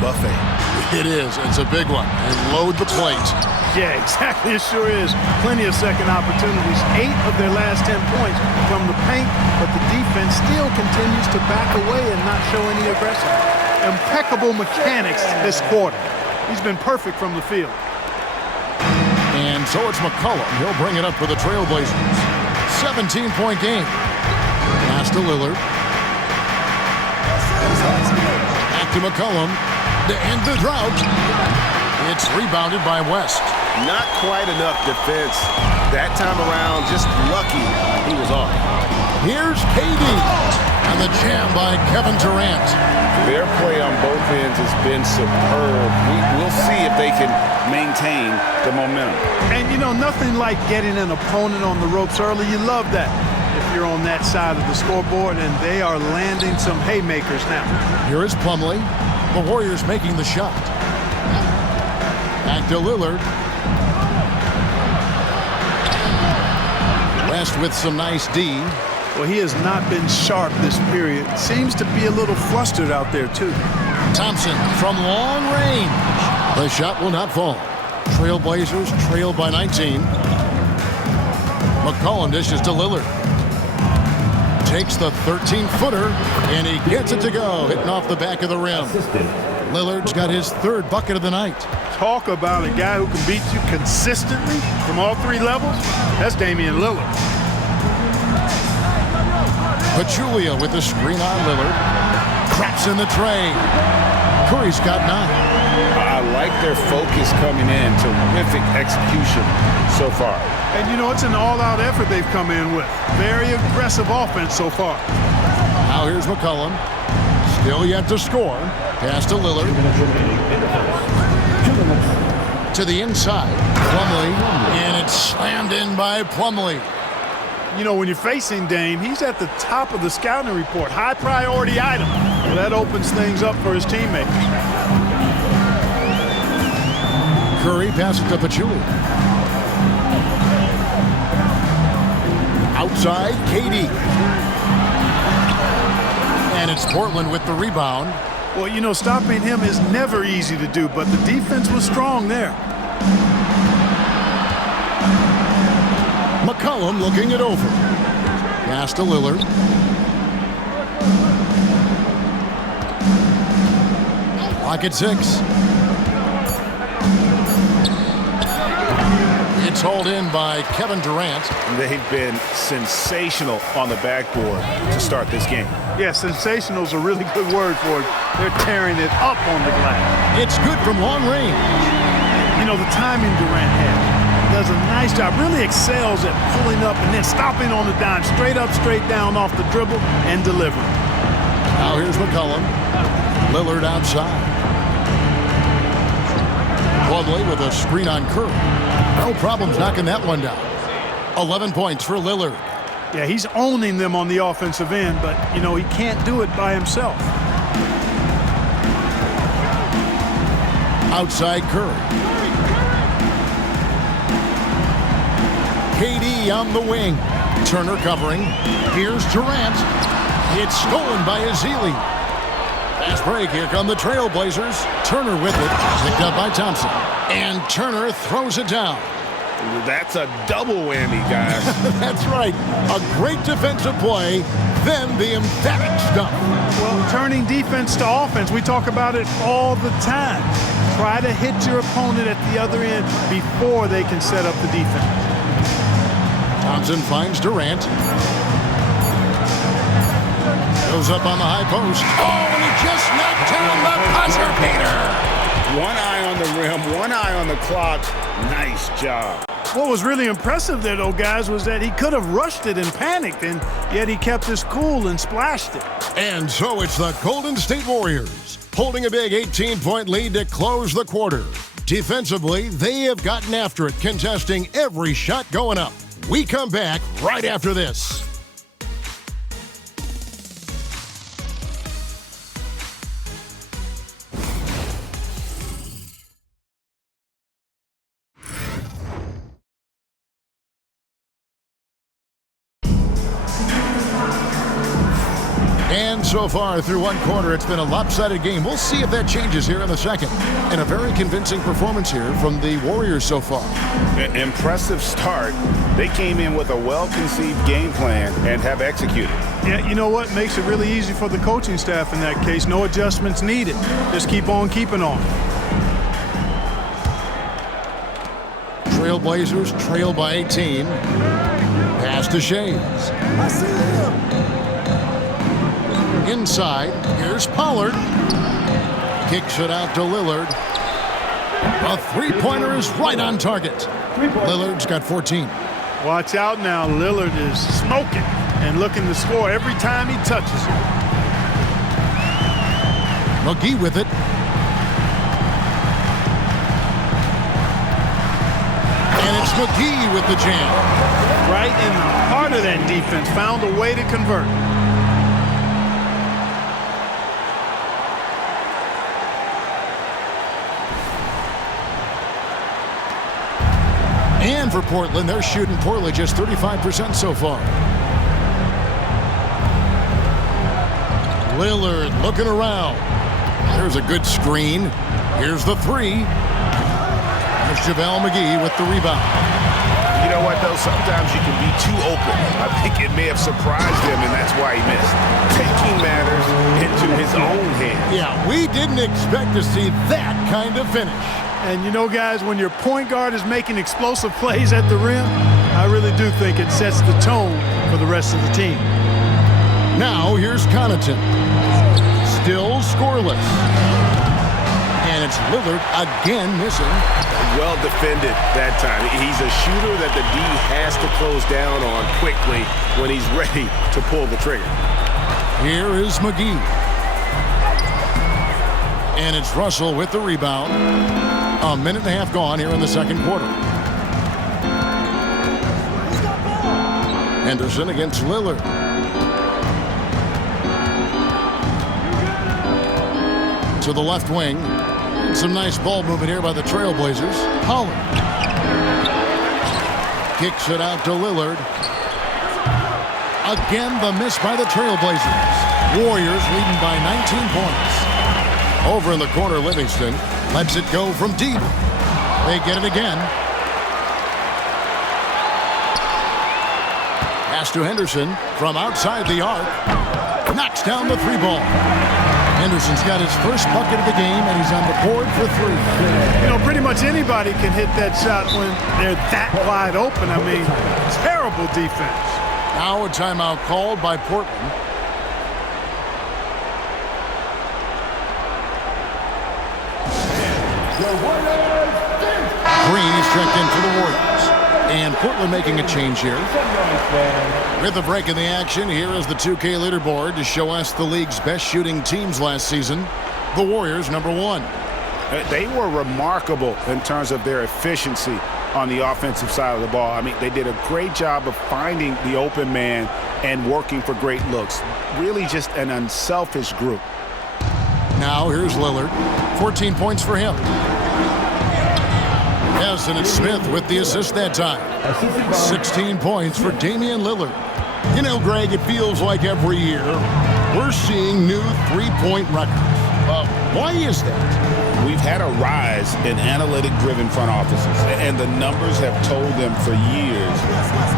buffet. It is. It's a big one. And load the plate. Yeah, exactly. It sure is. Plenty of second opportunities. 8 of their last 10 points from the paint, but the defense still continues to back away and not show any aggression. Impeccable mechanics this quarter. He's been perfect from the field. And so it's McCollum. He'll bring it up for the Trailblazers. 17-point game. Pass to Lillard. Back to McCollum. To end the drought. It's rebounded by West. Not quite enough defense. That time around, just lucky he was off. Here's KD. And the jam by Kevin Durant. Their play on both ends has been superb. We'll see if they can maintain the momentum. And, you know, nothing like getting an opponent on the ropes early. You love that if you're on that side of the scoreboard, and they are landing some haymakers now. Here is Plumlee. The Warriors making the shot. Back to Lillard. West with some nice D. Well, he has not been sharp this period. Seems to be a little flustered out there, too. Thompson from long range. The shot will not fall. Trailblazers trail by 19. McCollum dishes to Lillard. Takes the 13-footer, and he gets it to go, hitting off the back of the rim. Lillard's got his 3rd bucket of the night. Talk about a guy who can beat you consistently from all 3 levels. That's Damian Lillard. Pachulia with the screen on Lillard. Craps in the tray. Curry's got 9. I like their focus coming in. Terrific execution so far. And, you know, it's an all-out effort they've come in with. Very aggressive offense so far. Now here's McCollum. Still yet to score. Pass to Lillard. To the inside. Plumlee. And it's slammed in by Plumlee. You know, when you're facing Dame, he's at the top of the scouting report. High priority item. Well, that opens things up for his teammates. Curry passes to Pachulia. Outside, KD. And it's Portland with the rebound. Well, you know, stopping him is never easy to do, but the defense was strong there. McCollum looking it over. Pass to Lillard. Clock at 6. It's hauled in by Kevin Durant. They've been sensational on the backboard to start this game. Yeah, sensational is a really good word for it. They're tearing it up on the glass. It's good from long range. You know, the timing Durant has. Does a nice job, really excels at pulling up and then stopping on the dime, straight up, straight down off the dribble and delivering. Now here's McCollum. Lillard outside. Plumlee with a screen on Curry. No problems knocking that one down. 11 points for Lillard. Yeah, he's owning them on the offensive end, but, you know, he can't do it by himself. Outside Curry. KD on the wing. Turner covering. Here's Durant. It's stolen by Ezeli. Fast break. Here come the Trailblazers. Turner with it. Picked up by Thompson. And Turner throws it down. That's a double whammy, guys. That's right. A great defensive play, then the emphatic stuff. Well, turning defense to offense, we talk about it all the time. Try to hit your opponent at the other end before they can set up the defense. Thompson finds Durant. Goes up on the high post. Oh, and he just knocked down the buzzer beater. One eye on the rim, one eye on the clock. Nice job. What was really impressive there, though, guys, was that he could have rushed it and panicked, and yet he kept his cool and splashed it. And so it's the Golden State Warriors holding a big 18-point lead to close the quarter. Defensively, they have gotten after it, contesting every shot going up. We come back right after this. And So far through one quarter, it's been a lopsided game. We'll see if that changes here in the second. And a very convincing performance here from the Warriors so far. Impressive start. They came in with a well-conceived game plan and have executed. Yeah, you know what? Makes it really easy for the coaching staff in that case. No adjustments needed. Just keep on keeping on. Trailblazers trail by 18. Pass to Shays. I see him. Inside, here's Pollard. Kicks it out to Lillard. A three-pointer is right on target. Lillard's got 14. Watch out now. Lillard is smoking and looking to score every time he touches it. McGee with it. And it's McGee with the jam. Right in the heart of that defense. Found a way to convert. And for Portland, they're shooting poorly, just 35% so far. Lillard looking around. There's a good screen. Here's the three. There's JaVale McGee with the rebound. You know what, though? Sometimes you can be too open. I think it may have surprised him, and that's why he missed. Taking matters into his own hands. Yeah, we didn't expect to see that kind of finish. And you know, guys, when your point guard is making explosive plays at the rim, I really do think it sets the tone for the rest of the team. Now here's Connaughton. Still scoreless. And it's Lillard again missing. Well defended that time. He's a shooter that the D has to close down on quickly when he's ready to pull the trigger. Here is McGee. And it's Russell with the rebound. A minute and a half gone here in the second quarter. Henderson against Lillard. To the left wing. Some nice ball movement here by the Trailblazers. Pollard. Kicks it out to Lillard. Again, the miss by the Trailblazers. Warriors leading by 19 points. Over in the corner, Livingston lets it go from deep. They get it again. Pass to Henderson from outside the arc. Knocks down the three ball. Henderson's got his first bucket of the game, and he's on the board for three. You know, pretty much anybody can hit that shot when they're that wide open. I mean, terrible defense. Now a timeout called by Portland. Green is checked in for the Warriors. And Portland making a change here. With a break in the action, here is the 2K leaderboard to show us the league's best shooting teams last season. The Warriors, number one. They were remarkable in terms of their efficiency on the offensive side of the ball. I mean, they did a great job of finding the open man and working for great looks. Really just an unselfish group. Now here's Lillard. 14 points for him. Yes, and it's Smith with the assist that time. 16 points for Damian Lillard. You know, Greg, it feels like every year we're seeing new three-point records. Why is that? We've had a rise in analytic-driven front offices, and the numbers have told them for years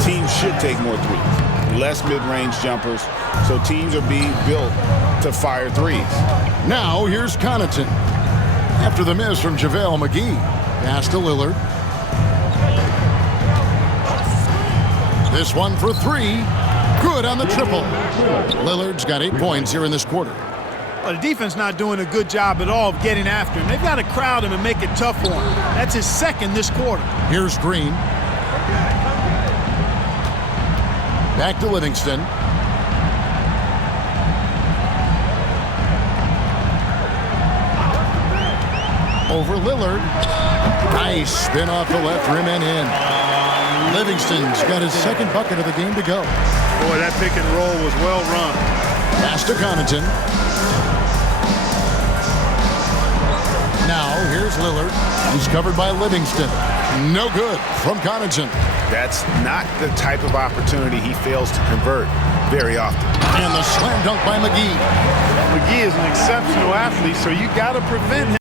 teams should take more threes, less mid-range jumpers, so teams are being built to fire threes. Now here's Connaughton. After the miss from JaVale McGee. Pass to Lillard. This one for three. Good on the triple. Lillard's got 8 points here in this quarter. Well, the defense not doing a good job at all of getting after him. They've got to crowd him and make it tough for him. That's his second this quarter. Here's Green. Back to Livingston. Over Lillard. Nice spin off the left rim and in. Livingston's got his second bucket of the game to go. Boy, that pick and roll was well run. Pass to Connaughton. Now here's Lillard. He's covered by Livingston. No good from Connaughton. That's not the type of opportunity he fails to convert very often. And the slam dunk by McGee. McGee is an exceptional athlete, so you got to prevent him.